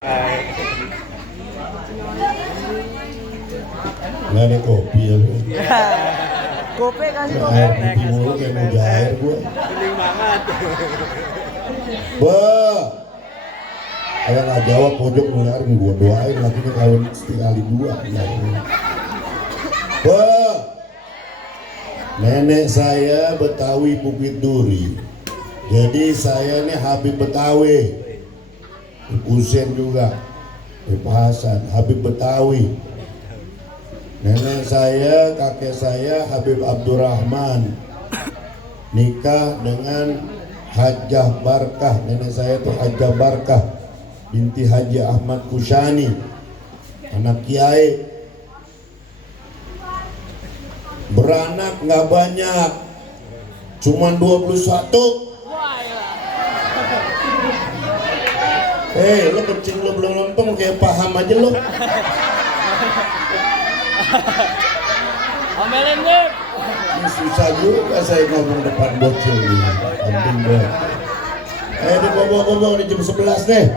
Nggak ada kopi ya gue. Kopi kasih kopi. Air putih mulu kayak mau jair gue. Bening banget. Kalau nggak jawab pojok nular gue doain lakinya kawin sekali dua. Nenek saya Betawi Bukit Duri. Jadi saya ini Habib Betawi. Husein juga. Pak Hasan, Habib Betawi. Nenek saya, kakek saya Habib Abdurrahman. Nikah dengan Hajjah Barkah. Nenek saya itu Hajjah Barkah binti Haji Ahmad Kushani, anak kiai. Beranak nggak banyak, cuman 21. Lo kencing lo belum lempeng kayak paham aja lo. Omelin deh. Ini susah juga saya ngomong depan bocil nih. Penting banget. Di bawa di jam 11 nih.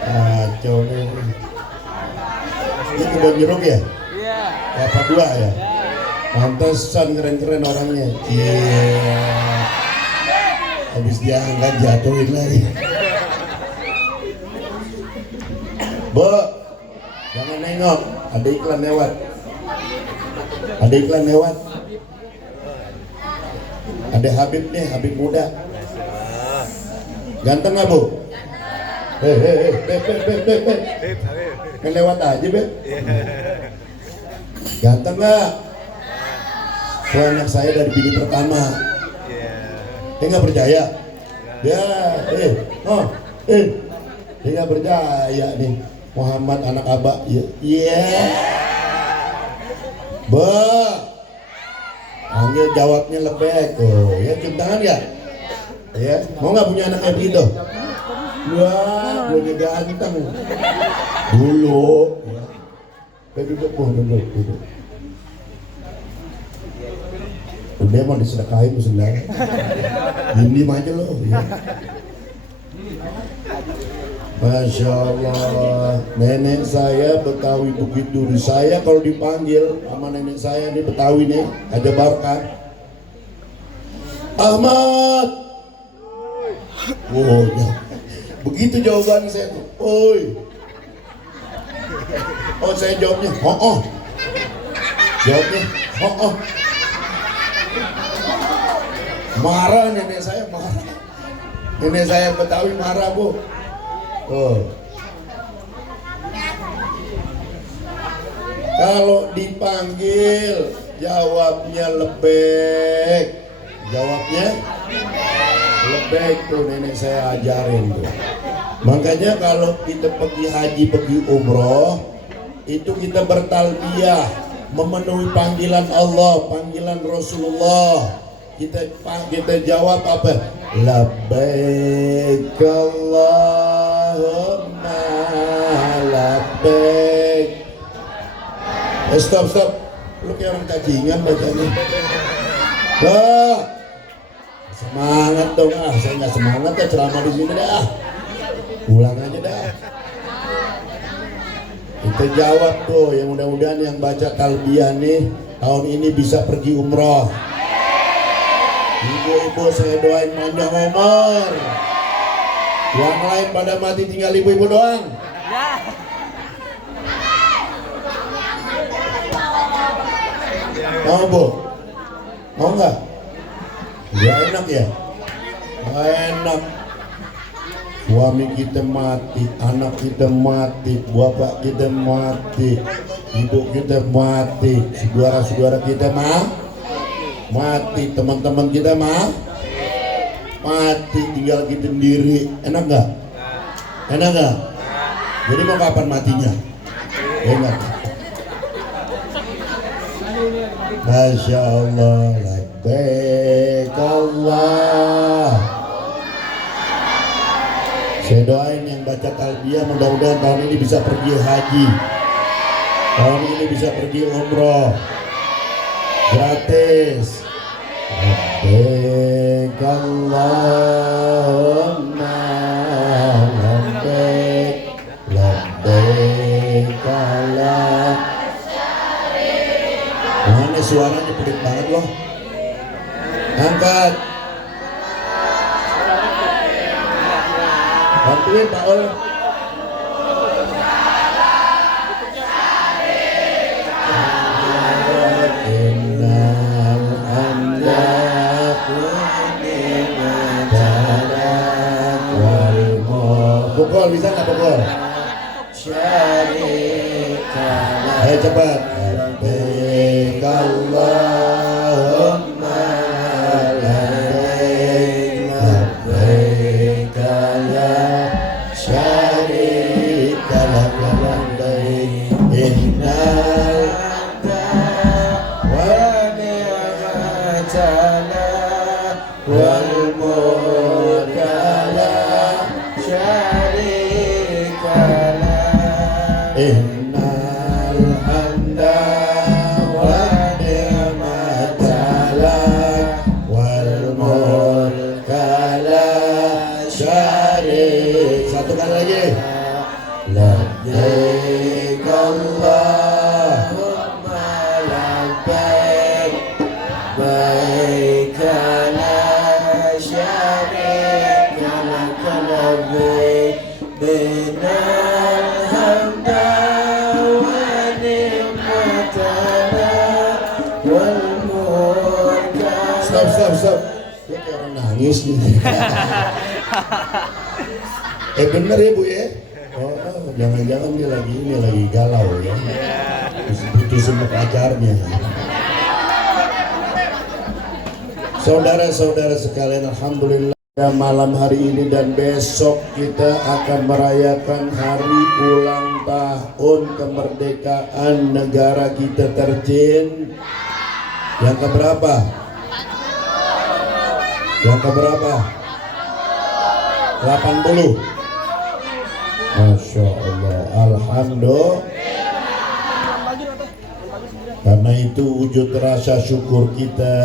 Kacau nih. Ini kebun jeruk ya? Iya. Kelapa dua ya? Pantesan keren-keren orangnya. Iya. Habis diangkat jatuhin lagi. Bo, jangan nengok, ada iklan lewat. Ada iklan lewat. Ada Habib nih, Habib muda. Ganteng nggak Bu? Kan lewat aja Beb. Ganteng nggak? Itu anak saya dari bini pertama. Dia nggak percaya. Dia nggak percaya nih. Muhammad anak Abah. Iya. Panggil jawabnya lebek. Oh, ya cium tangan ya? Ya, mau nggak punya anak kayak gitu? Wah, gue juga ganteng. Dulu. Duduk. Udah mau disedekahin lu sendiri. Diem aja lo. Ya. Masya Allah. Nenek saya Betawi Bukit Duri. Saya kalau dipanggil sama nenek saya di Betawi nih, Haja Barkah. Ahmad. Oh, ya. Begitu jawaban saya tuh. Oi. Oh, saya jawabnya, oh. Jawabnya, oh. Marah nenek saya, marah. Nenek saya Betawi marah, Bu. Oh. Kalau dipanggil jawabnya lebek. Jawabnya lebek tuh nenek saya ajarin tuh. Makanya kalau kita pergi haji, pergi umroh, itu kita bertalbiyah, memenuhi panggilan Allah, panggilan Rasulullah. Kita jawab apa? Labbaik Allahumma labbaik. Stop. Lu kayak orang cacingan bacanya. Semangat dong. Saya nggak semangat ya ceramah di sini dah. Ulang aja dah. Kita jawab tuh, yang mudah-mudahan yang baca talbiyah nih tahun ini bisa pergi umroh. Ibu-ibu saya doain panjang umur. Yang lain pada mati tinggal ibu-ibu doang. Mau Bu? Mau nggak? Ya enak ya? Enak. Suami kita mati, anak kita mati, bapak kita mati, ibu kita mati, saudara-saudara kita mati, teman-teman kita mati, tinggal kita sendiri. Enak nggak? Enak nggak? Jadi mau kapan matinya? Enak. Masya Allah, labbaik Allah. Saya doain yang baca talbiyah mudah-mudahan tahun ini bisa pergi haji, tahun ini bisa pergi umroh gratis. Labbaik Allahumma labbaik. suaranya pelit banget loh. Angkat. Bantuin Pak Ol. Pukul, bisa nggak pukul? Ayo cepat. Labbaik Allahumma labbaik, labbaik la syarika lak labbaik, innal hamda wa ni'mata lak wal mulka la syarika lak. Innal hamda wa ni'mata lak wal mulka la syarika. Satu kali lagi. Labbaik Allahumma labbaik, labbaik la syarika lak labbaik, innal hamda wa ni'mata lak wal mulka. Stop. Dia kayak orang nangis nih. Bener ya Bu ya? Oh, jangan-jangan dia lagi galau ya. Putusin pacarnya. Saudara-saudara sekalian, alhamdulillah malam hari ini dan besok kita akan merayakan hari ulang tahun kemerdekaan negara kita tercinta. Yang keberapa? Yang keberapa? 80. Masya Allah, alhamdulillah. Karena itu wujud rasa syukur kita,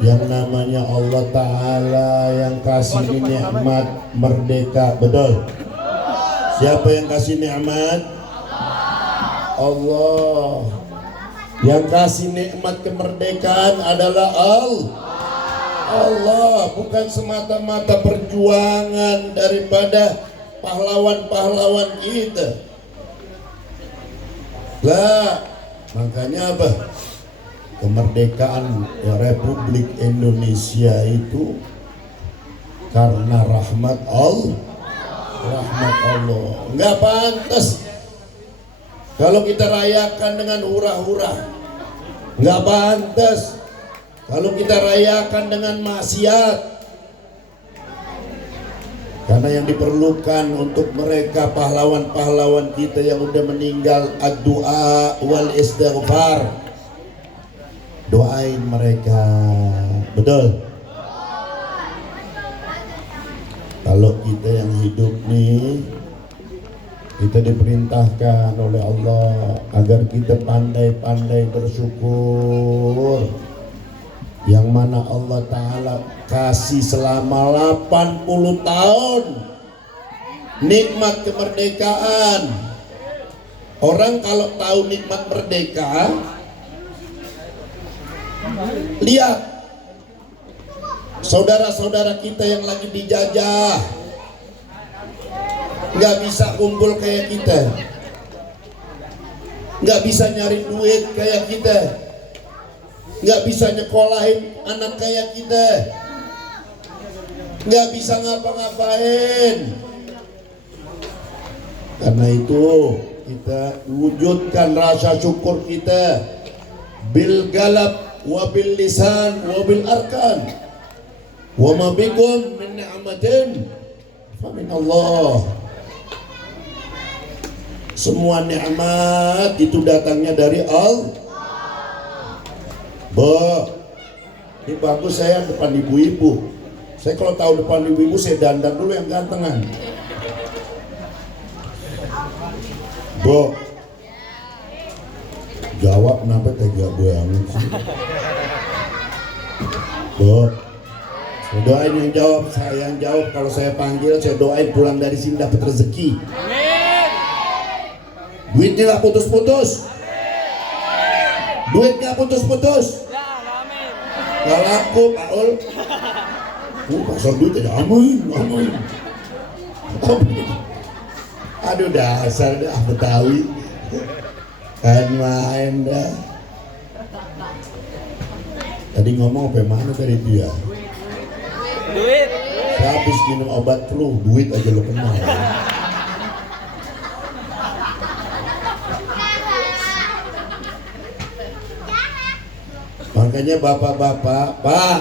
yang namanya Allah Ta'ala yang kasih nikmat merdeka. Betul? Siapa yang kasih nikmat? Allah. Yang kasih nikmat kemerdekaan adalah Allah, bukan semata-mata perjuangan daripada pahlawan-pahlawan kita. Lah, makanya apa? Kemerdekaan Republik Indonesia itu karena rahmat Allah. Nggak pantas kalau kita rayakan dengan hura-hura. Nggak pantas kalau kita rayakan dengan maksiat. Karena yang diperlukan untuk mereka pahlawan-pahlawan kita yang udah meninggal, ad-du'a wal istighfar. Doain mereka. Betul? Kalau kita yang hidup nih, kita diperintahkan oleh Allah agar kita pandai-pandai bersyukur. Yang mana Allah Ta'ala kasih selama 80 tahun nikmat kemerdekaan. Orang kalau tahu nikmat merdeka, lihat saudara-saudara kita yang lagi dijajah, nggak bisa kumpul kayak kita, nggak bisa nyari duit kayak kita, nggak bisa nyekolahin anak kayak kita, nggak bisa ngapa-ngapain. Karena itu kita wujudkan rasa syukur kita bil galab wa bil lisan wa bil arkan. Wa ma bikum min ni'matin fa min Allah. Semua nikmat itu datangnya dari Allah. Ini bagus saya depan ibu-ibu. Saya kalau tahu depan ibu-ibu saya dandan dulu yang gantengan. Jawab kenapa tega banget sih? Saya doain yang jawab, saya yang jawab. Kalau saya panggil, saya doain pulang dari sini dapat rezeki. Duitnya gak putus-putus. Duitnya putus-putus. Ya, amin. Gak laku, Pak Ul. Pasar duit aja amin. Aduh dasar dah Betawi. Kan main dah. Tadi ngomong apa mana tadi dia? Duit. Saya habis minum obat flu, duit aja lo kenal. Makanya bapak-bapak, Pak.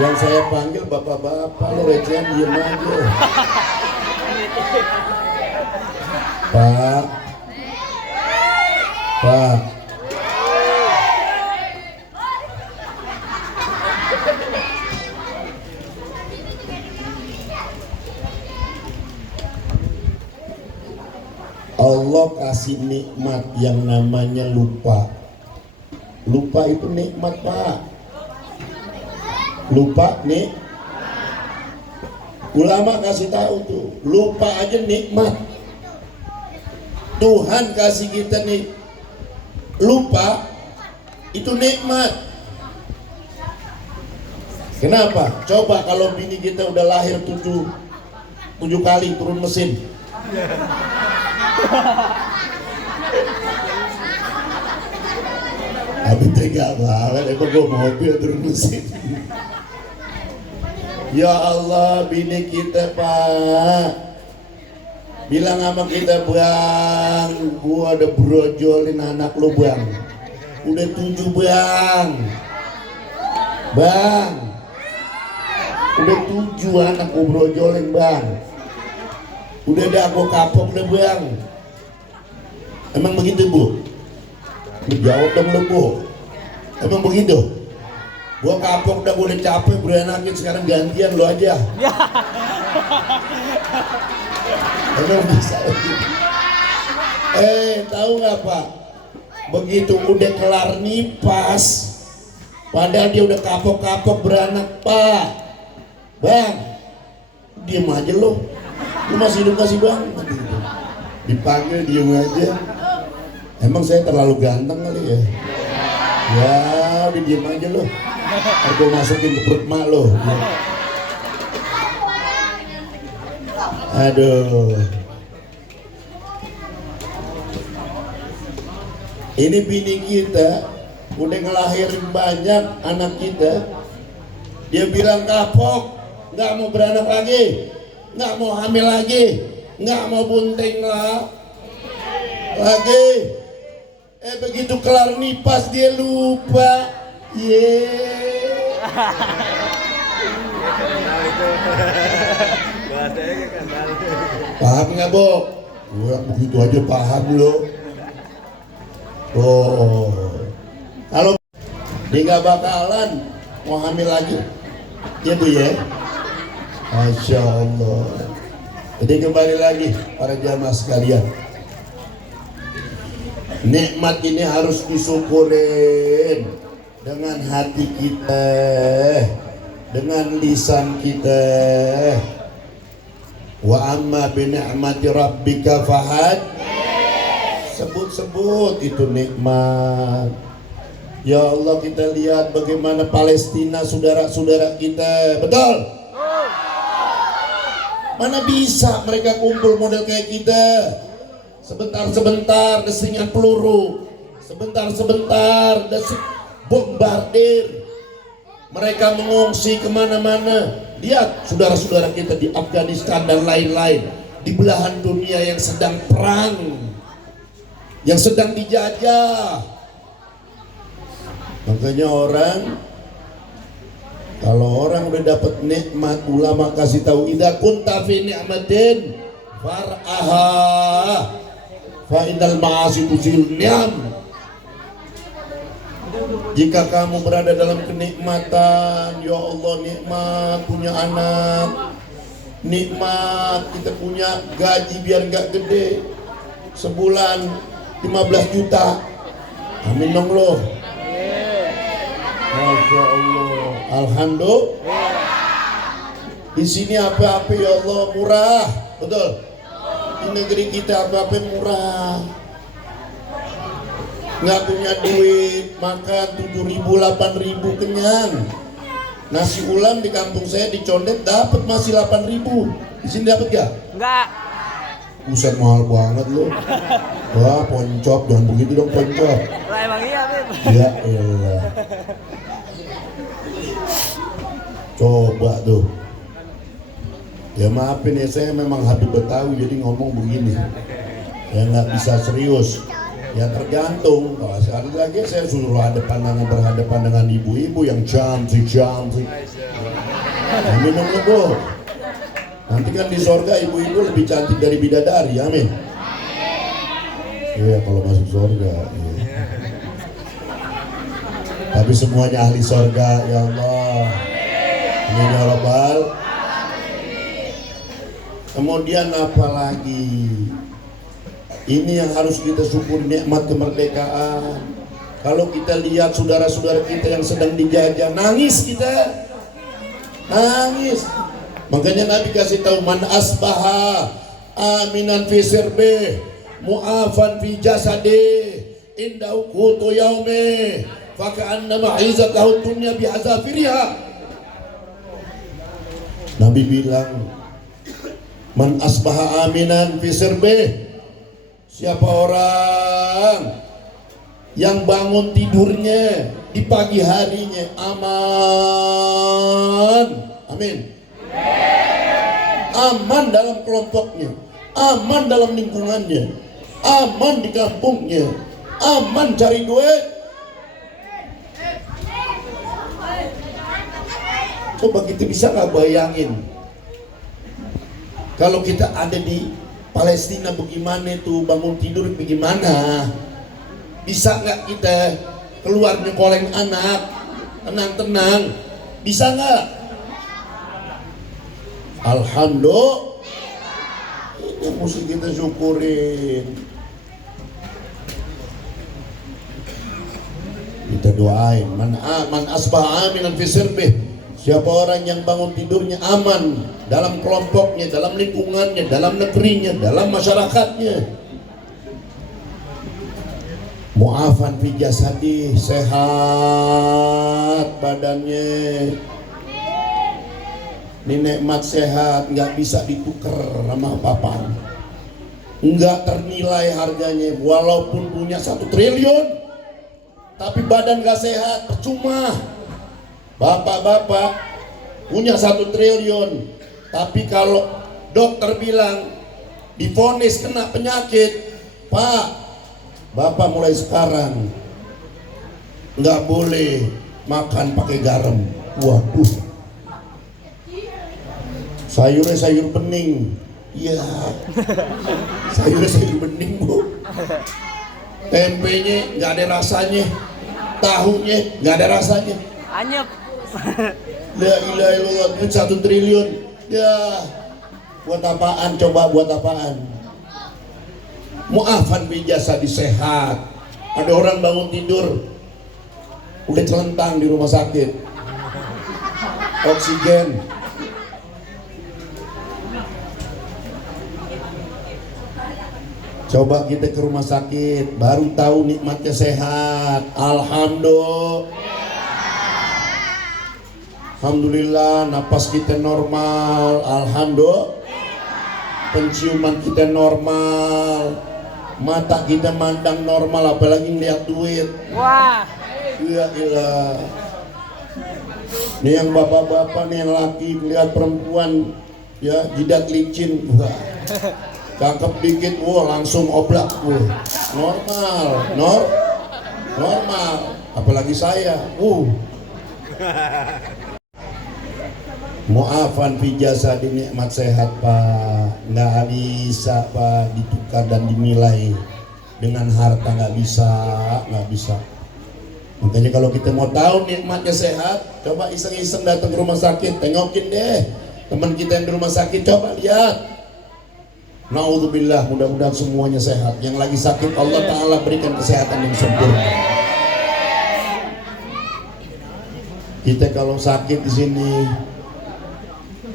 Yang saya panggil bapak-bapak, lo recehan diem aja. Pak. Allah kasih nikmat yang namanya lupa. Lupa itu nikmat, Pak. Lupa nih. Ulama kasih tahu tuh, lupa aja nikmat. Tuhan kasih kita nih lupa itu nikmat. Kenapa? Coba kalau bini kita udah lahir 7 kali turun mesin. Abi tega banget, emang gue mobil turun mesin. Ya Allah, bini kita Pak bilang sama kita, Bang, gua ada brojolin anak lu Bang. Udah 7 Bang, udah 7 anak gua brojolin Bang. Udah dah gua kapok dah Bang. Emang begitu Bu? Jawab dong lu Bu. Emang begitu? Gua kapok dah, gua udah capek berenakin, sekarang gantian lu aja. Emang bisa begitu? Tahu nggak Pak? Begitu udah kelar nipas, padahal dia udah kapok-kapok beranak Pak. Bang, diem aja lo. Lu masih hidup kasih Bang? Dipanggil diem aja. Emang saya terlalu ganteng kali ya? Ya, udah diem aja lo. Aku masukin ke perut mak lo. Aduh. Ini bini kita udah ngelahirin banyak anak kita. Dia bilang kapok, nggak mau beranak lagi, nggak mau hamil lagi, nggak mau bunting lagi. Begitu kelar nipas dia lupa. Paham nggak Bu? Begitu aja paham lo. Kalau dia nggak bakalan mau hamil lagi, ya Bu ya. Masya Allah. Jadi kembali lagi para jamaah sekalian, nikmat ini harus disyukurin dengan hati kita, dengan lisan kita. Wa amma bi ni'mati rabbika fahad. Sebut-sebut itu nikmat. Ya Allah, kita lihat bagaimana Palestina saudara-saudara kita. Betul? Mana bisa mereka kumpul model kayak kita? Sebentar-sebentar desingan peluru, sebentar-sebentar bombardir. Mereka mengungsi kemana-mana. Lihat saudara-saudara kita di Afghanistan dan lain-lain, di belahan dunia yang sedang perang, yang sedang dijajah. Makanya kalau orang udah dapat nikmat, ulama kasih tahu, idza kunta fi ni'matin far'aha fa innal ma'asi tusil ni'am. Jika kamu berada dalam kenikmatan, ya Allah, nikmat punya anak, nikmat kita punya gaji biar nggak gede, sebulan 15 juta, amin dong loh. Masya Allah, alhamdulillah. Di sini apa-apa ya Allah murah, betul. Di negeri kita apa-apa murah. Nggak punya duit, makan 7.000, 8.000 kenyang. Nasi ulam di kampung saya di Condet dapat masih 8.000. Di sini dapat gak? Enggak. Buset, mahal banget lo. Wah, poncop, jangan begitu dong poncop. Lah emang iya, Beb. Ya elah. Coba tuh. Ya maafin ya, saya memang Habib Betawi jadi ngomong begini. Ya nggak bisa serius. Ya tergantung. Kalau sekali lagi saya suruh berhadapan dengan ibu-ibu yang cantik. Ya, minum dulu. Nanti kan di sorga ibu-ibu lebih cantik dari bidadari, amin. Iya kalau masuk sorga. Iya. Tapi semuanya ahli sorga, ya Allah. Amin ya Rabbal. Kemudian apa lagi? Ini yang harus kita syukuri, nikmat kemerdekaan. Kalau kita lihat saudara-saudara kita yang sedang dijajah, nangis kita. Nangis. Makanya Nabi kasih tahu, man asbaha aminan fi sirbi mu'afan fi jasadi indahu qutu yaumi fa ka'annama izat lahu dunya bi azafiriha. Nabi bilang, man asbaha aminan fi sirbi, siapa orang yang bangun tidurnya di pagi harinya aman, amin, aman dalam kelompoknya, aman dalam lingkungannya, aman di kampungnya, aman cari duit. Coba kita bisa nggak bayangin kalau kita ada di Palestina bagaimana itu bangun tidur bagaimana? Bisa nggak kita keluar nyekoleng anak tenang-tenang? Bisa nggak? Alhamdulillah, itu mesti kita syukurin. Kita doain, man asbah aminan fi sirbih, siapa orang yang bangun tidurnya aman dalam kelompoknya, dalam lingkungannya, dalam negerinya, dalam masyarakatnya, mu'afan fi jasadi, sehat badannya. Ini nikmat sehat, nggak bisa ditukar sama apa-apa, nggak ternilai harganya. Walaupun punya 1 triliun, tapi badan nggak sehat, percuma. Bapak-bapak punya 1 triliun, tapi kalau dokter bilang divonis kena penyakit, Pak, Bapak mulai sekarang nggak boleh makan pakai garam. Waduh, sayurnya sayur bening. Iya, sayurnya sayur bening, Bu. Tempenya nggak ada rasanya, tahunya nggak ada rasanya. Anyep. La ilaha illallah, 1 triliun. Ya, buat apaan? Coba buat apaan? Mu'afan bi jasadi, sehat. Ada orang bangun tidur udah celentang di rumah sakit, oksigen. Coba kita ke rumah sakit, baru tahu nikmatnya sehat. Alhamdulillah, napas kita normal. Alhamdulillah, penciuman kita normal, mata kita mandang normal, apalagi ngeliat duit. Wah. Iya ilah. Nih yang bapak-bapak, nih yang laki lihat perempuan ya jidat licin, wah, cakep dikit, wah langsung oblak, wah, normal, apalagi saya, mu'afan fi jasadi, nikmat sehat Pak, nggak bisa Pak ditukar dan dinilai dengan harta, nggak bisa. Makanya kalau kita mau tahu nikmatnya sehat, coba iseng-iseng datang ke rumah sakit, tengokin deh teman kita yang di rumah sakit, coba lihat. Naudzubillah, mudah-mudahan semuanya sehat. Yang lagi sakit Allah Ta'ala berikan kesehatan yang sempurna. Kita kalau sakit di sini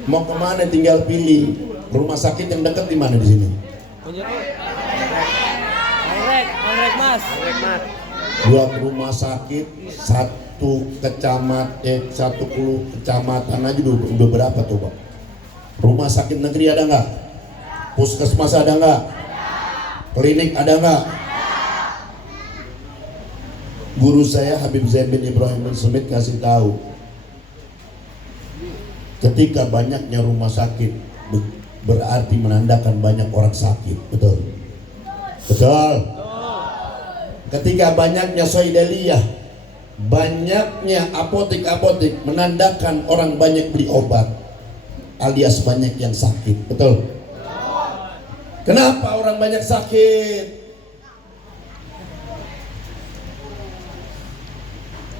mau kemana tinggal pilih. Rumah sakit yang dekat di mana di sini? Angrek mas. Buat rumah sakit satu kecamatan aja udah berapa tuh Pak? Rumah sakit negeri ada nggak? Puskesmas ada nggak? Klinik ada nggak? Guru saya Habib Zain bin Ibrahim bin Sumit kasih tahu, ketika banyaknya rumah sakit berarti menandakan banyak orang sakit. Betul? Betul. Ketika banyaknya soidaliyah, banyaknya apotek-apotek menandakan orang banyak beli obat, alias banyak yang sakit. Betul? Kenapa orang banyak sakit?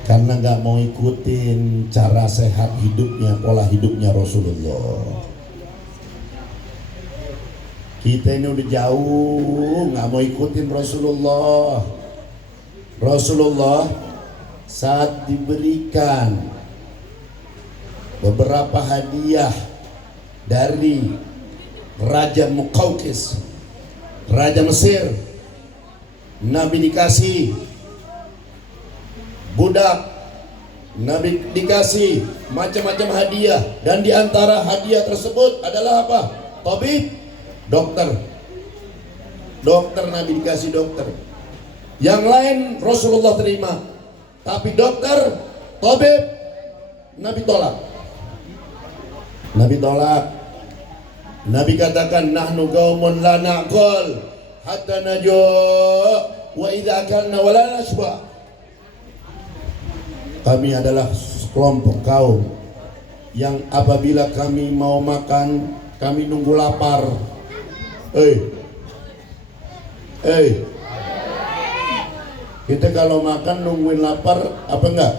Karena nggak mau ikutin cara sehat hidupnya, pola hidupnya Rasulullah. Kita ini udah jauh nggak mau ikutin Rasulullah. Rasulullah saat diberikan beberapa hadiah dari Raja Muqawqis, Raja Mesir, Nabi dikasih budak, Nabi dikasih macam-macam hadiah, dan diantara hadiah tersebut adalah apa? Tabib, dokter. Dokter, Nabi dikasih dokter. Yang lain Rasulullah terima, tapi dokter, tabib, Nabi tolak. Nabi tolak. Nabi katakan, nahnu qaumun la naqul hatta najua wa idza akalna wala nashba. Kami adalah kelompok kaum yang apabila kami mau makan, kami nunggu lapar. Kita kalau makan nungguin lapar apa enggak?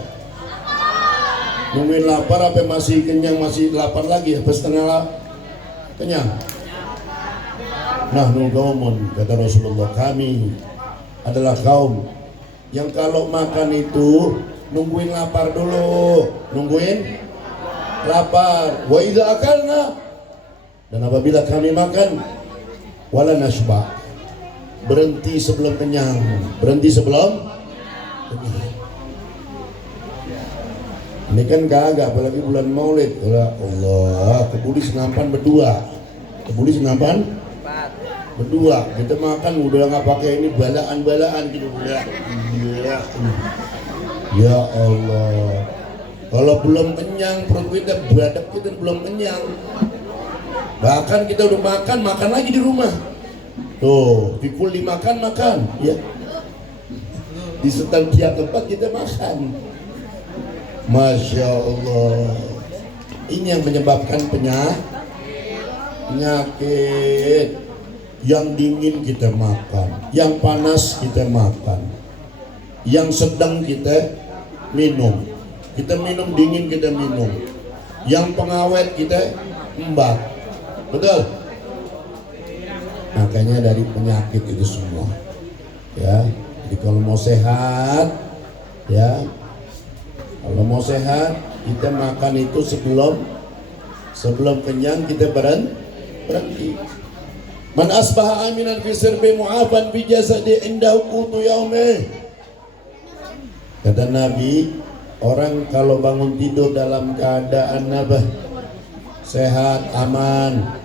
Nungguin lapar apa masih kenyang, masih lapar lagi apa setengah kenyang? Nah, qaumun, kata Rasulullah, kami adalah kaum yang kalau makan itu nungguin lapar dulu, nungguin lapar. Wa idza akalna, dan apabila kami makan, wala nashba, berhenti sebelum kenyang, berhenti sebelum kenyang. Ini kan kagak, apalagi bulan Maulid. Ya Allah, kebuli senampan berdua, kebuli senampan berdua. Kita makan udah nggak pakai ini balaan gitu udah. Ya Allah, kalau belum kenyang perut kita, badan kita belum kenyang. Bahkan kita udah makan lagi di rumah. Tuh, pikul dimakan, ya. Di setiap tempat kita makan. Masya Allah. Ini yang menyebabkan penyakit. Yang dingin kita makan, yang panas kita makan, yang sedang kita minum. Kita minum dingin, kita minum. Yang pengawet kita embak. Betul? Makanya dari penyakit itu semua, ya. Jadi kalau mau sehat, ya, kalau mau sehat, kita makan itu sebelum kenyang kita berhenti. Man asbaha aminan fi sirbi mu'afan fi jasadi indahu qutu yaumih. Kata Nabi, orang kalau bangun tidur dalam keadaan sehat, aman.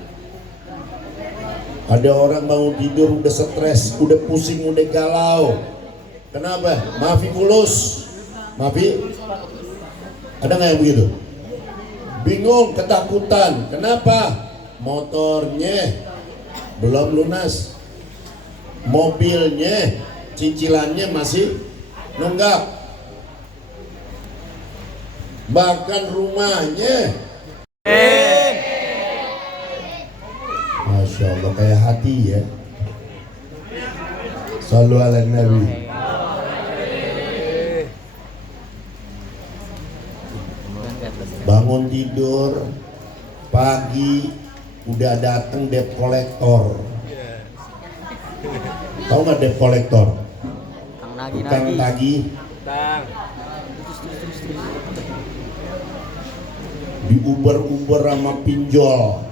Ada orang bangun tidur udah stres, udah pusing, udah galau. Kenapa? Maafi fulus. Maafi? Ada nggak yang begitu? Bingung, ketakutan. Kenapa? Motornya belum lunas, mobilnya cicilannya masih nunggak, bahkan rumahnya. Masya Allah, kayak hati ya. Sallu ala Nabi. Bangun tidur pagi udah datang debt collector. Tahu nggak debt collector? Tukang tagih. Diuber-uber sama pinjol.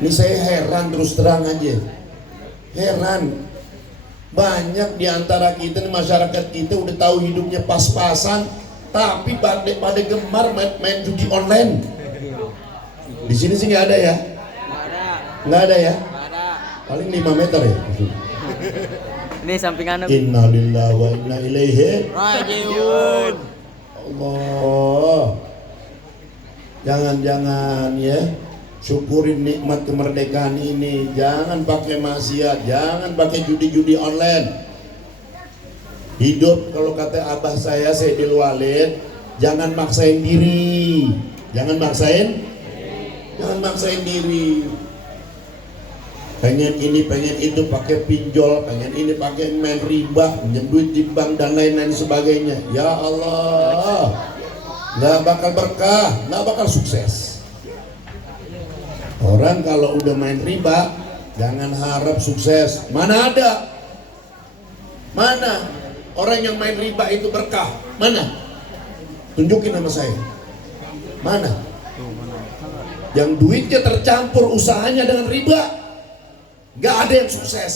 Ini saya heran, terus terang aja. Heran. Banyak di antara kita, masyarakat kita udah tahu hidupnya pas-pasan, tapi pada gemar main judi online. Di sini sih nggak ada ya? Nggak ada ya? Paling 5 meter ya. Ini sampingan Innalillahi wa inna ilaihi rajiun. Allah. Jangan ya, syukurin nikmat kemerdekaan ini. Jangan pakai maksiat, jangan pakai judi-judi online. Hidup, kalau kata abah saya Sayyidil Walid, jangan maksain diri. Jangan maksain diri. Pengen ini, pengen itu, pakai pinjol, pengen ini, pakai main riba, pinjam duit di bank dan lain-lain sebagainya. Ya Allah, nggak bakal berkah, nggak bakal sukses. Orang kalau udah main riba, jangan harap sukses. Mana ada? Mana orang yang main riba itu berkah? Mana? Tunjukin sama saya. Mana? Yang duitnya tercampur usahanya dengan riba, gak ada yang sukses.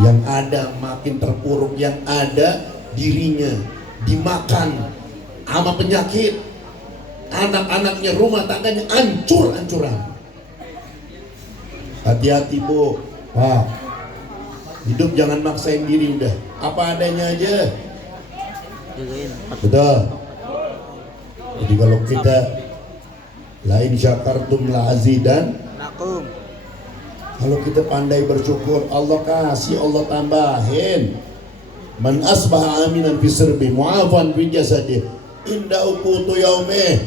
Yang ada makin terpuruk, yang ada dirinya dimakan sama penyakit, anak-anaknya, rumah tangganya hancur-hancuran. Hati-hati Bu, Pak. Hidup jangan maksain diri, udah apa adanya aja. Betul. Jadi kalau kita lain syakartum la azidan, kalau kita pandai bersyukur, Allah kasih, Allah tambahin. Man asbaha aminan fi sirbi mu'afan fi jasadi inda uqutu yaumih.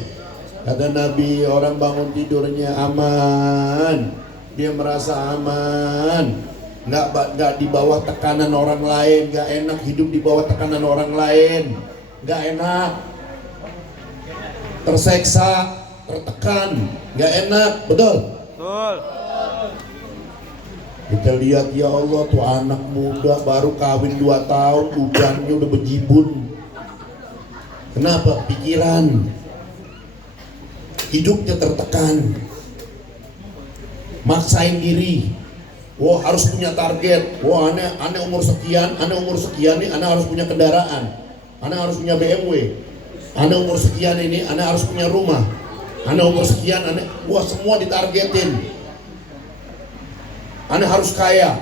Kata Nabi, orang bangun tidurnya aman, dia merasa aman, nggak di bawah tekanan orang lain. Nggak enak hidup di bawah tekanan orang lain, nggak enak, terseksa, tertekan, nggak enak. Betul? Kita lihat, ya Allah, tuh anak muda baru kawin 2 tahun, ubannya udah bejibun. Kenapa? Pikiran, hidupnya tertekan, maksain diri. Wah, harus punya target. Wah, aneh umur sekian nih, aneh harus punya kendaraan, aneh harus punya BMW. Aneh umur sekian ini, aneh harus punya rumah. Aneh umur sekian, wah, semua ditargetin. Anda harus kaya.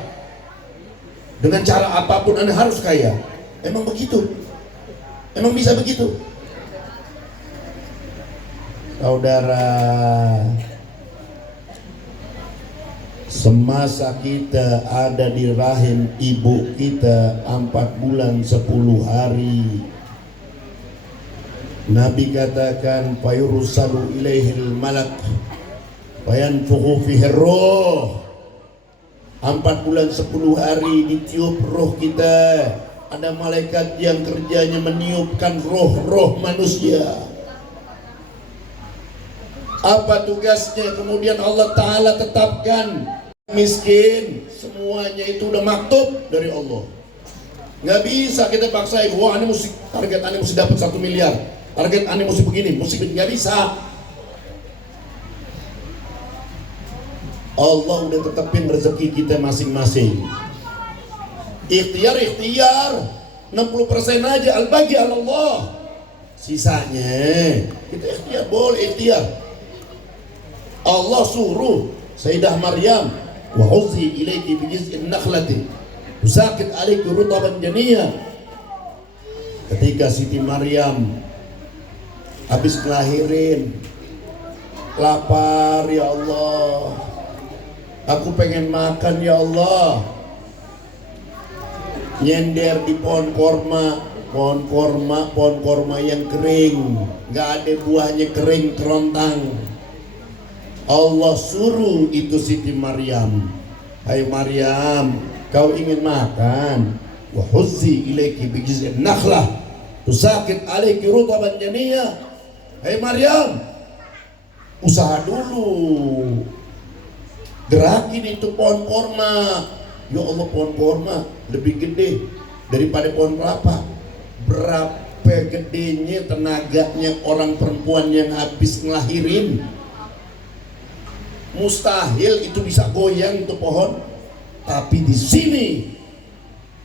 Dengan cara apapun Anda harus kaya. Emang begitu? Emang bisa begitu? Saudara, semasa kita ada di rahim ibu kita 4 bulan 10 hari, Nabi katakan fayursalu ilaihil malak fayanfukhu fihi ruh. 4 bulan 10 hari ditiup roh kita. Ada malaikat yang kerjanya meniupkan roh-roh manusia. Apa tugasnya? Kemudian Allah Ta'ala tetapkan miskin. Semuanya itu udah maktub dari Allah. Nggak bisa kita paksain, wah ini mesti, target ini mesti dapat 1 miliar, target ini mesti begini, mesti begini. Nggak bisa. Allah udah tetapin rezeki kita masing-masing. Ikhtiar 60% aja, al-bagi Allah. Sisanya kita ikhtiar, boleh ikhtiar. Allah suruh Sayyidah Maryam, wa huzzi ilayki bi jiz'in nakhlati tusaqit alayki rutaban janiyya. Ketika Siti Maryam habis ngelahirin, lapar, ya Allah, aku pengen makan, ya Allah. Nyender di pohon korma yang kering, nggak ada buahnya, kering kerontang. Allah suruh itu Siti Maryam, hai Maryam, kau ingin makan? Wa huzzi ilaiki bi jiz'in nakhlah tusaqit alayki rutaban janiyya. Hai Maryam, usaha dulu, gerakin itu pohon korma. Ya Allah, pohon korma lebih gede daripada pohon kelapa. Berapa gedenya tenaganya orang perempuan yang habis ngelahirin. Mustahil itu bisa goyang itu pohon. Tapi di sini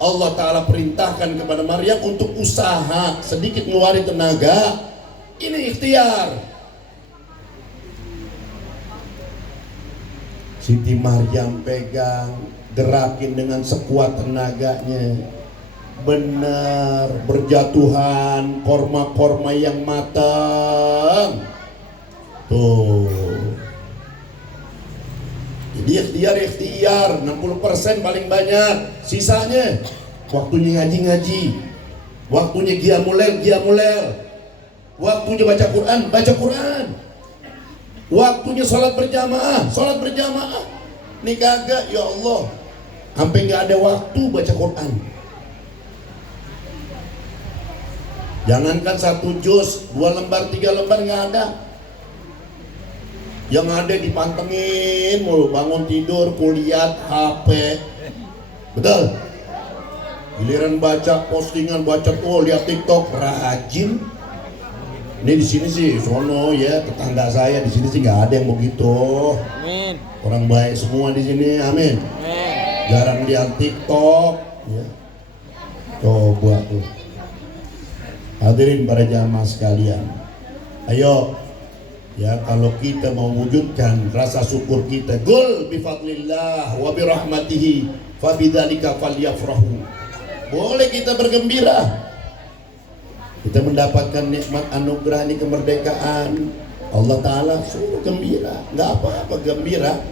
Allah Ta'ala perintahkan kepada Maryam untuk usaha, sedikit ngeluarin tenaga. Ini ikhtiar. Siti Maryam pegang, gerakin dengan sekuat tenaganya. Benar, berjatuhan korma-korma yang matang. Tuh. Jadi ikhtiar 60% paling banyak. Sisanya waktunya ngaji-ngaji, waktunya qiyamul-lail, waktunya baca Quran, waktunya sholat berjamaah. Ini kagak, ya Allah, sampai nggak ada waktu baca Quran. Jangankan 1 juz, 2 lembar, 3 lembar nggak ada. Yang ada dipantengin mulu, bangun tidur, kuliah, HP. Betul? Giliran baca postingan, baca tuh, lihat TikTok, rajin. Ini di sini sih, sono ya, tetangga saya di sini sih nggak ada yang begitu. Amin. Orang baik semua di sini, amin. Amin. Jarang lihat TikTok, ya. Coba tuh. Hadirin para jamaah sekalian, ayo. Ya, kalau kita mau wujudkan rasa syukur kita, qul bifadlillah wa birahmatihi fabidzalika falyafrahu. Boleh kita bergembira. Kita mendapatkan nikmat anugerah ini, kemerdekaan. Allah Ta'ala suruh gembira, nggak apa-apa gembira.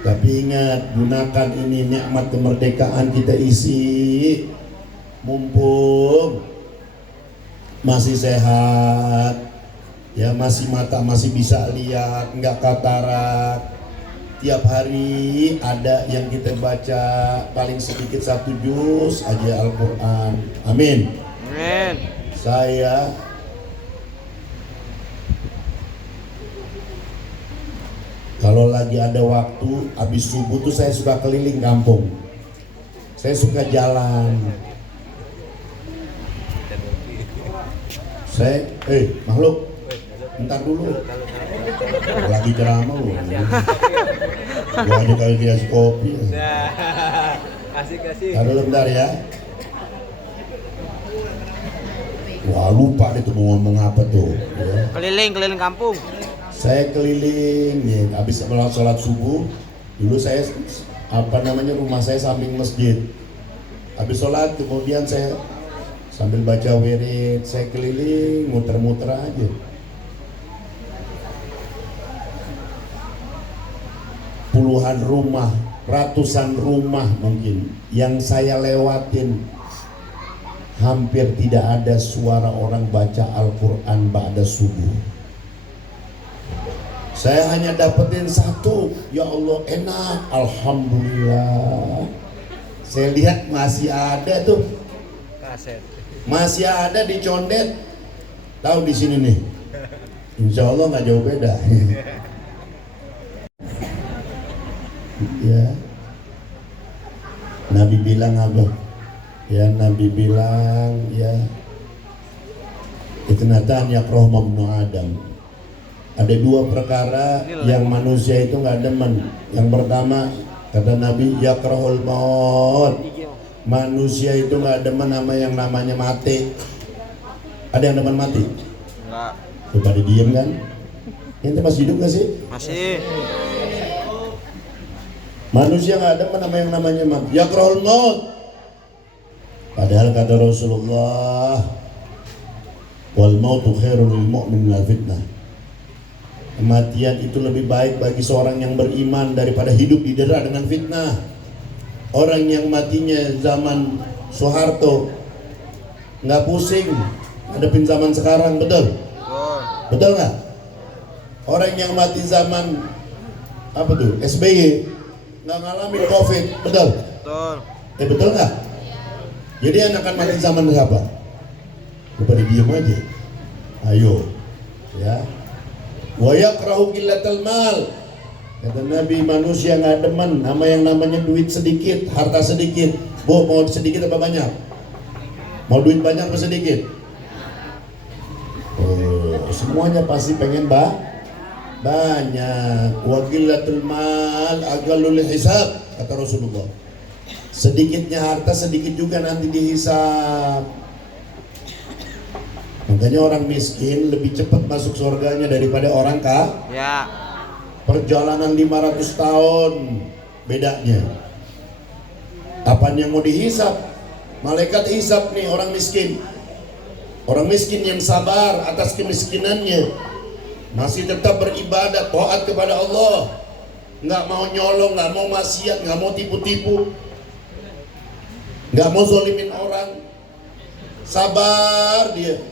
Tapi ingat, gunakan ini nikmat kemerdekaan kita isi. Mumpung masih sehat. Ya, masih mata masih bisa lihat, nggak katarak. Tiap hari ada yang kita baca paling sedikit 1 juz aja Al-Quran. Amin. Amin. Saya kalau lagi ada waktu habis subuh tuh saya suka keliling kampung. Saya suka jalan. Saya makhluk, bentar dulu, lagi ceramah lu. Gua aja kali kasih kopi. Kasih. Taruh bentar ya. Wah, lupa deh tuh mau ngomong apa tuh. Ya. Keliling kampung. Saya keliling, ya, habis sholat subuh. Dulu saya rumah saya samping masjid. Habis sholat kemudian saya sambil baca wirid, saya keliling muter-muter aja. Puluhan rumah, ratusan rumah mungkin yang saya lewatin, hampir tidak ada suara orang baca Al-Quran ba'da subuh. Saya hanya dapetin satu, ya Allah enak, alhamdulillah. Saya lihat masih ada tuh, Kaset. masih ada di Condet, tahu di sini nih. Insya Allah nggak jauh beda. Ya, Nabi bilang apa? Ya, Nabi bilang ya, itnatan yakrah mabnu Adam. Ada 2 perkara yang manusia itu nggak demen. Yang pertama kata Nabi, yakrahul maut. Manusia itu nggak demen sama yang namanya mati. Ada yang demen mati? Enggak. Tuh pada diem kan? Ente masih hidup gak sih? Masih. Manusia nggak demen sama yang namanya mati. Yakrahul maut. Padahal kata Rasulullah, wal mautu khairul lil mu'min minal fitnah. Kematian itu lebih baik bagi seorang yang beriman daripada hidup didera dengan fitnah. Orang yang matinya zaman Soeharto nggak pusing hadapin zaman sekarang, betul? Betul nggak? Orang yang mati zaman apa tuh SBY nggak ngalamin COVID, betul? Betul. Betul nggak? Jadi akan mati zaman siapa? Kepada diem aja. Ayo, ya. Wa yakrahu qillatal mal. Kata Nabi, manusia nggak demen sama yang namanya duit sedikit, harta sedikit. Bu, mau sedikit apa banyak? Mau duit banyak apa sedikit? Oh, semuanya pasti pengen banyak. Wa qillatul mal aqallul hisab, kata Rasulullah. Sedikitnya harta sedikit juga nanti dihisab. Makanya orang miskin lebih cepat masuk surganya daripada orang kaya. Ya. Perjalanan 500 tahun bedanya. Apaan yang mau dihisap? Malaikat hisap nih orang miskin. Orang miskin yang sabar atas kemiskinannya, masih tetap beribadah, taat kepada Allah, nggak mau nyolong, nggak mau maksiat, nggak mau tipu-tipu, nggak mau zolimin orang, sabar dia.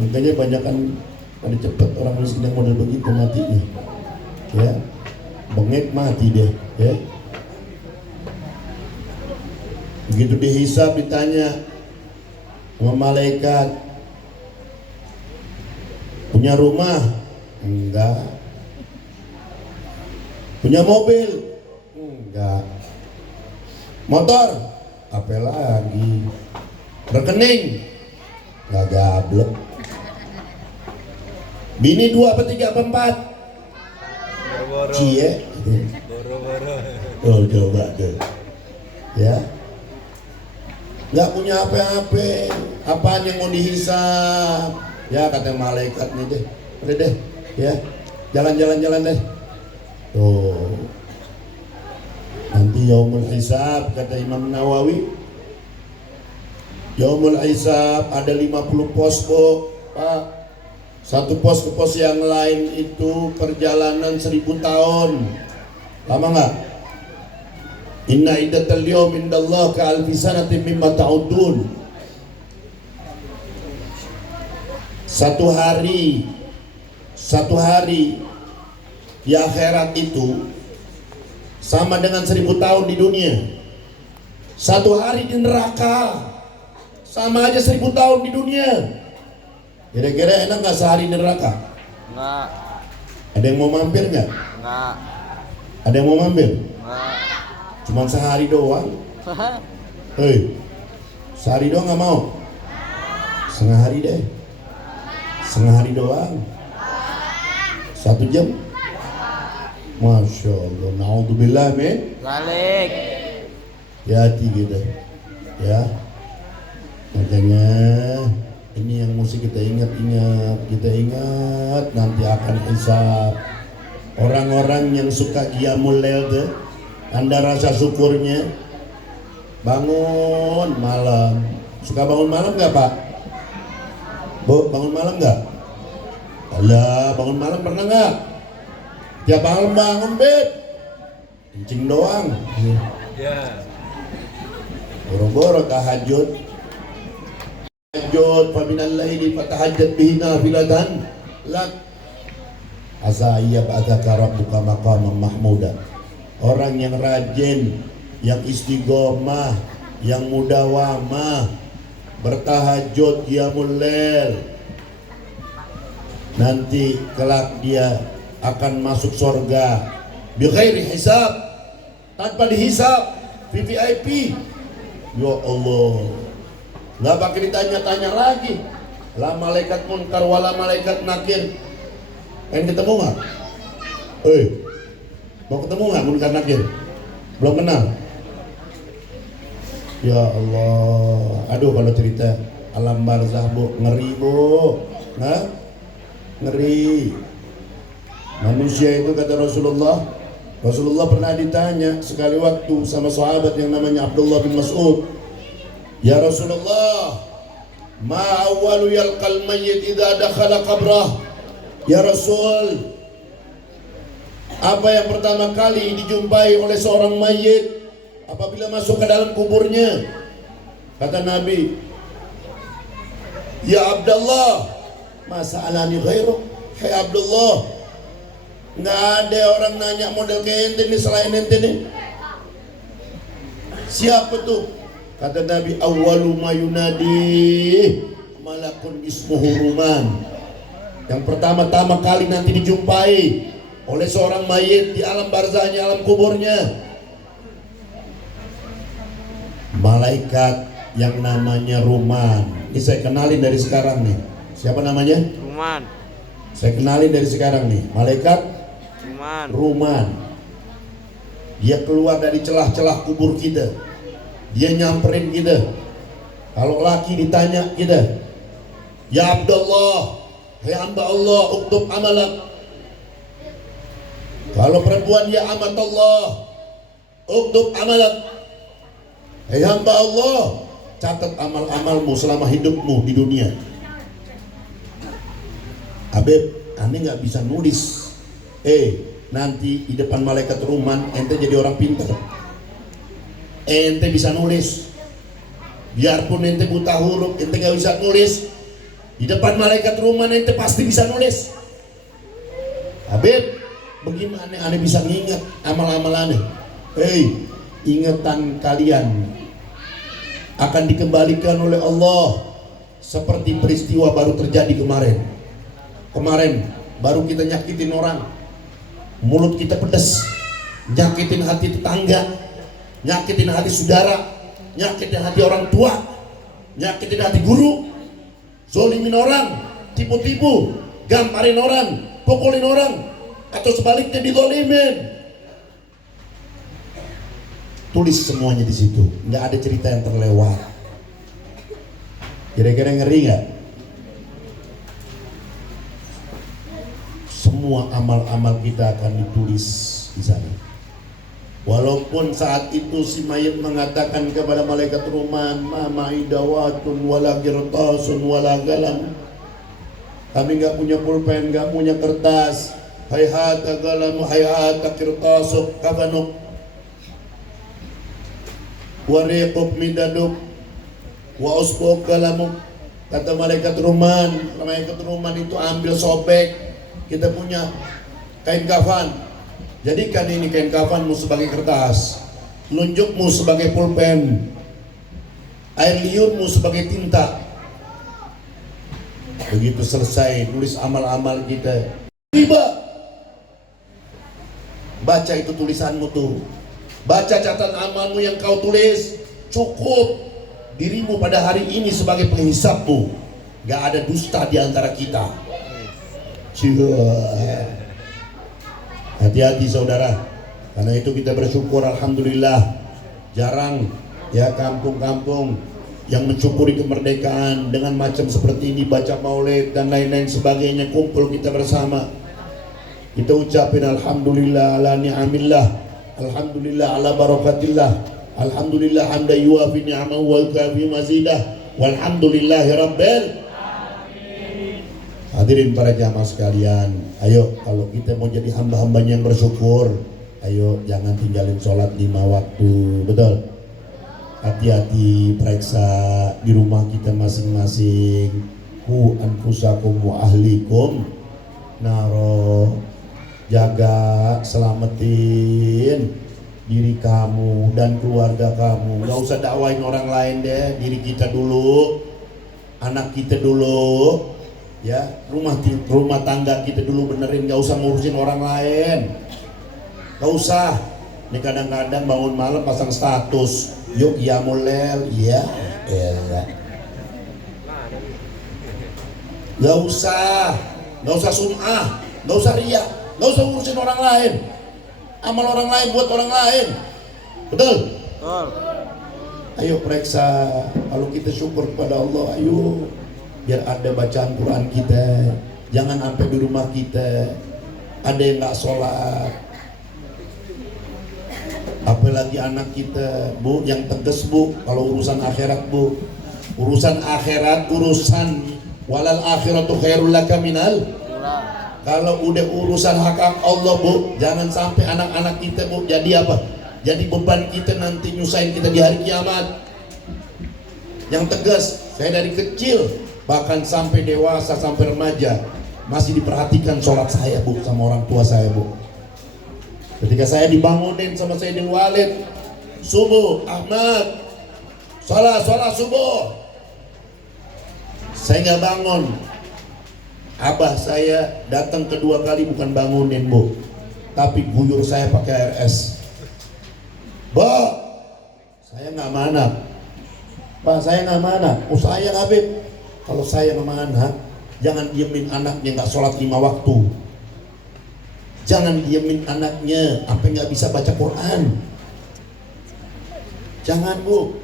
Makanya banyakan pada cepat orang miskin yang model begitu matinya, ya, bengek mati dia, ya. Begitu dihisab ditanya sama malaikat, punya rumah? Enggak. Punya mobil? Enggak. Motor? Apa lagi? Rekening? Enggak, gablek. Bini 2 apa 3 apa 4? Boro-boro. Cie. Boro-boro. Oh, coba tuh. Ya. Nggak punya apa-apa, apaan yang mau dihisap? Ya kata malaikat nih deh, udah deh, ya jalan-jalan deh. Tuh, nanti yaumul hisab kata Imam Nawawi. Yaumul hisab ada 50 pos Pak. Satu pos ke pos yang lain itu perjalanan 1000 tahun. Lama nggak? Inna iddatal yawm indallah ka'alfi sanatin mimma ta'udun. Satu hari di akhirat itu sama dengan 1000 tahun di dunia. Satu hari di neraka sama aja 1000 tahun di dunia. Kira-kira enak nggak sehari di neraka? Enggak. Ada yang mau mampir nggak? Enggak. Ada yang mau mampir? Enggak. Cuma sehari doang. Hei, sehari doang nggak mau? Setengah hari deh. Setengah hari doang. 1 jam. Masya Allah. Naudzubillah min. Balik. Hati gitu. Ya. Makanya ini yang mesti kita ingat-ingat. Kita ingat nanti akan hisab. Orang-orang yang suka qiyamul lail tuh, Anda rasa syukurnya bangun malam. Suka bangun malam nggak Pak? Bu, bangun malam nggak? Alah, bangun malam pernah nggak? Tiap malam bangun bed, kencing doang. Ya. Boro-boro tahajud. Tahajud, faminal laili fatahajjat bihi nafilatan lak. Asa ayyab'atsaka rabbuka maqaman mahmuda. Orang yang rajin, yang istiqomah, yang mudawamah, bertahajud qiyamul lail, nanti kelak dia akan masuk surga bi ghairi hisab, tanpa dihisab, VVIP. Ya Allah, nggak pakai ditanya-tanya lagi. La malaikat munkar wala malaikat nakir. Pengen ketemu nggak? Mau ketemu nggak munkar nakir? Belum kenal? Ya Allah, aduh kalau cerita alam barzah bu, ngeri bu, nah ngeri. Manusia itu kata Rasulullah pernah ditanya sekali waktu sama sahabat yang namanya Abdullah bin Mas'ud, ya Rasulullah, ma awwalu yalqal mayyit idza dakhala qabrah? Ya Rasul, apa yang pertama kali dijumpai oleh seorang mayit apabila masuk ke dalam kuburnya? Kata Nabi, ya Abdullah, masa alani ghairu? Hai Abdullah, nggak ada orang nanya model kayak ente nih selain ente nih. Siapa tuh? Kata Nabi, awwalu mayunadi malakun ismuhu Ruman. Yang pertama-tama kali nanti dijumpai oleh seorang mayit di alam barzahnya, alam kuburnya, malaikat yang namanya Ruman. Ini saya kenalin dari sekarang nih. Siapa namanya? Ruman. Saya kenalin dari sekarang nih, malaikat Cuman. Ruman. Dia keluar dari celah-celah kubur kita. Dia nyamperin kita. Kalau laki ditanya kita, ya Abdullah, hai hamba Allah, uktub amalak. Kalau perempuan, ya amat Allah, uktub amalak. Hai hamba Allah, catat amal-amalmu selama hidupmu di dunia. Habib, aneh nggak bisa nulis. Nanti di depan malaikat Ruman, ente jadi orang pintar. Ente bisa nulis. Biarpun ente buta huruf, ente nggak bisa nulis. Di depan malaikat Ruman, ente pasti bisa nulis. Habib, bagaimana aneh bisa nginget amal-amal aneh? Ingatan kalian akan dikembalikan oleh Allah seperti peristiwa baru terjadi kemarin. Kemarin baru kita nyakitin orang, mulut kita pedas, nyakitin hati tetangga, nyakitin hati saudara, nyakitin hati orang tua, nyakitin hati guru, zolimin orang, tipu-tipu, gamparin orang, pukulin orang, atau sebaliknya dizolimin. Tulis semuanya di situ, nggak ada cerita yang terlewat. Kira-kira ngeri nggak? Semua amal-amal kita akan ditulis di sana. Walaupun saat itu si mayit mengatakan kepada malaikat Ruman, ma ma'idawatun wala qirtasun wala galam. Kami nggak punya pulpen, nggak punya kertas. Hayhata galam, hayhata qirtasuk kafanuk. Wariqub midaduk wa usbuk galamuk. Kata malaikat Ruman itu ambil sobek. Kita punya kain kafan, jadikan ini kain kafanmu sebagai kertas, telunjukmu sebagai pulpen, air liurmu sebagai tinta. Begitu selesai tulis amal-amal kita, tiba baca itu tulisanmu tuh, baca catatan amalmu yang kau tulis. Cukup dirimu pada hari ini sebagai penghisapmu. Gak ada dusta di antara kita. Hati-hati saudara, karena itu kita bersyukur, alhamdulillah. Jarang ya kampung-kampung yang mensyukuri kemerdekaan dengan macam seperti ini, baca maulid dan lain-lain sebagainya, kumpul kita bersama. Kita ucapin alhamdulillah ala ni'amillah, alhamdulillah ala barakatillah, alhamdulillah hamda yuafi ni'amahu wa yukafi mazidah, walhamdulillahi rabbil. Hadirin para jamaah sekalian, ayo kalau kita mau jadi hamba-hambanya yang bersyukur, ayo jangan tinggalin sholat 5 waktu, betul? Hati-hati, periksa di rumah kita masing-masing. Ku anfusakum wa ahlikum naro. Jaga, selamatin diri kamu dan keluarga kamu. Gak usah dakwain orang lain deh, diri kita dulu, anak kita dulu. Ya, rumah tangga kita dulu benerin, gak usah ngurusin orang lain. Gak usah. Ini kadang-kadang bangun malam pasang status, yuk ya mulel, iya, gak usah sum'ah, gak usah riya, gak usah ngurusin orang lain. Amal orang lain buat orang lain, betul? Betul. Ayo periksa, kalau kita syukur kepada Allah, ayo biar ada bacaan Quran kita. Jangan sampai di rumah kita ada yang nggak sholat, apalagi anak kita, Bu, yang tegas, Bu, kalau urusan akhirat, Bu, urusan akhirat, urusan walal akhiratu khairul laka minal. Kalau udah urusan hak Allah, Bu, jangan sampai anak-anak kita, Bu, jadi apa? Jadi beban kita nanti, nyusahin kita di hari kiamat. Yang tegas, saya dari kecil bahkan sampai dewasa, sampai remaja masih diperhatikan sholat saya, Bu, sama orang tua saya, Bu. Ketika saya dibangunin sama Sayyidil Walid, subuh, Ahmad, sholat subuh, saya nggak bangun. Abah saya datang kedua kali bukan bangunin, Bu, tapi guyur saya pakai RS. Bah, saya nggak mana, Pak, saya nggak mana. Oh, saya Habib. Kalau saya sama anak, Jangan diemin anaknya nggak sholat 5 waktu. Jangan diemin anaknya apa nggak bisa baca Quran. Jangan, Bu.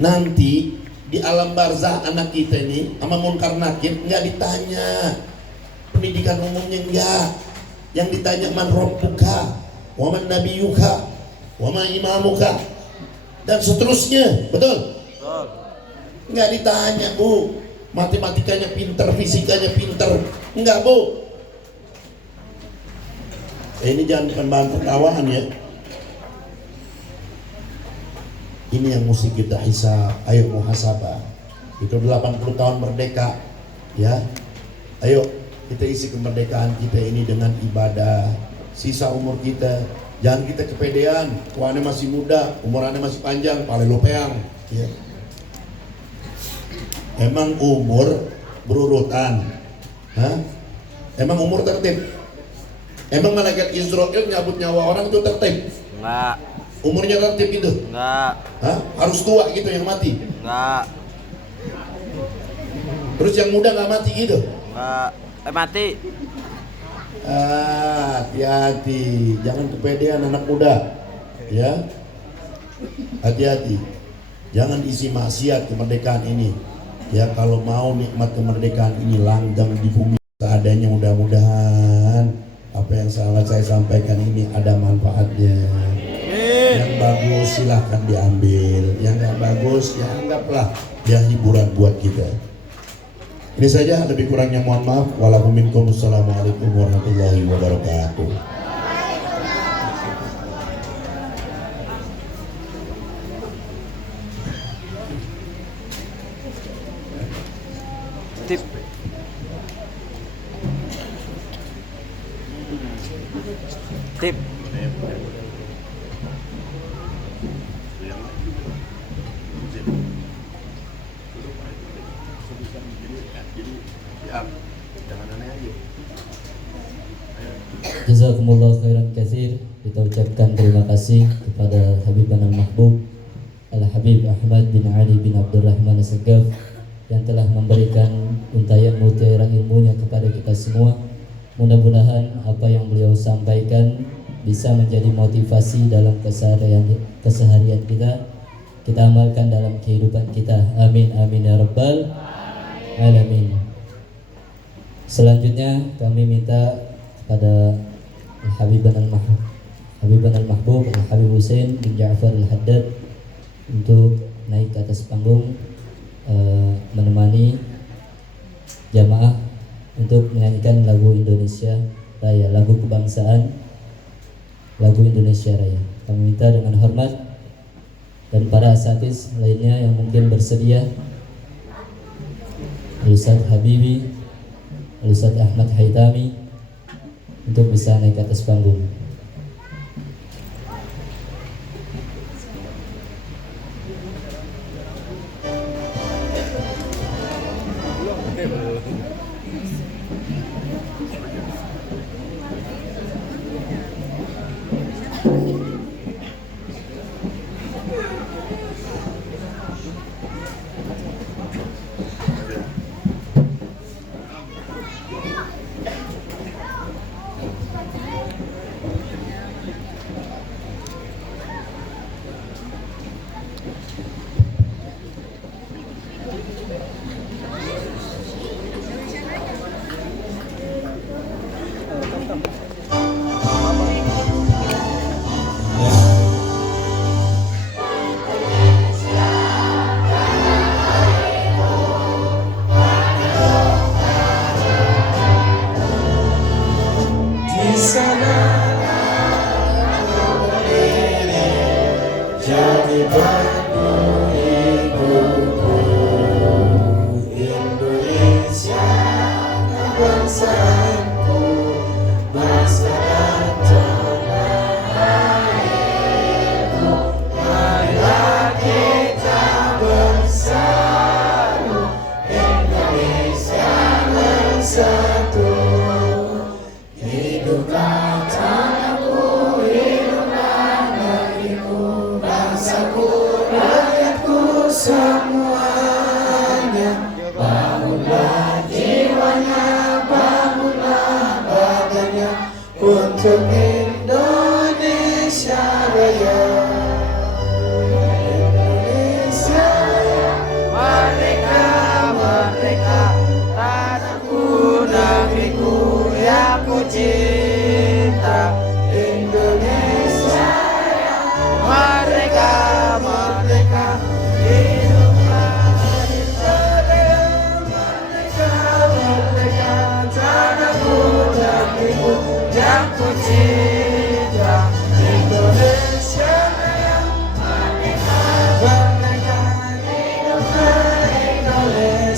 Nanti di alam barzah anak kita ini sama munkar nakir nggak ditanya pendidikan umumnya, enggak. Yang ditanya man rabbuka wa man nabiyuka wa ma imamuka dan seterusnya. Betul? Nggak ditanya, Bu. Matematikanya pinter, fisikanya pinter, enggak, Bu. Ini jangan bahan tertawaan ya. Ini yang mesti kita hisab. Ayo muhasabah. Itu 80 tahun merdeka, ya. Ayo kita isi kemerdekaan kita ini dengan ibadah. Sisa umur kita jangan kita kepedean. Tuannya masih muda, umurannya masih panjang, pale lopeang, ya. Emang umur berurutan? Hah? Emang umur tertib? Emang malaikat Israel nyabut nyawa orang itu tertib? Enggak. Umurnya tertib itu? Enggak. Hah? Harus tua gitu yang mati? Enggak. Terus yang muda nggak mati gitu? Enggak. Mati. Hati-hati, jangan kepedean anak muda, ya. Hati-hati, jangan isi maksiat kemerdekaan ini. Ya, kalau mau nikmat kemerdekaan ini langgeng di bumi seadanya, mudah-mudahan apa yang saya sampaikan ini ada manfaatnya. Yang bagus silahkan diambil, yang nggak bagus ya anggaplah ya hiburan buat kita. Ini saja, lebih kurangnya mohon maaf. Wassalamualaikum warahmatullahi wabarakatuh. Tip. Tip. Jazakumullah khairan katsir. Kita ucapkan terima kasih kepada Habibana al-Mahbub Al-Habib Ahmad bin Ali bin Abdurrahman As-Sagaf yang telah memberikan untayan mutiara ilmunya kepada kita semua. Mudah-mudahan apa yang beliau sampaikan bisa menjadi motivasi dalam keseharian kita amalkan dalam kehidupan kita. Amin amin ya rabbal alamin. Selanjutnya kami minta kepada Habiban al-Mahbub Al-Habib Hussein bin Ja'far Al-Haddad untuk naik ke atas panggung menemani jamaah untuk menyanyikan lagu Indonesia Raya, lagu kebangsaan, lagu Indonesia Raya. Kami minta dengan hormat dan para asatidz lainnya yang mungkin bersedia, Ustaz Habibi, Ustaz Ahmad Haitami, untuk bisa naik ke atas panggung.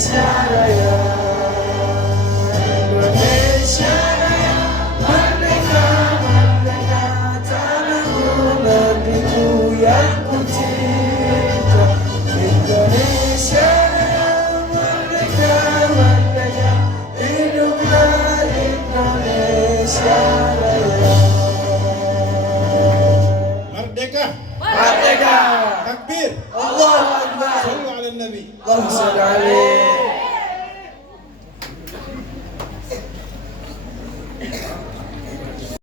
Indonesia Raya, merdeka, merdeka, tanahku, negeriku yang ku cinta. Indonesia Raya, merdeka, merdeka, hiduplah Indonesia Raya. Merdeka. Merdeka. Takbir. Allahu Akbar. Sallu ala Nabi. Allahumma shalli alaihi.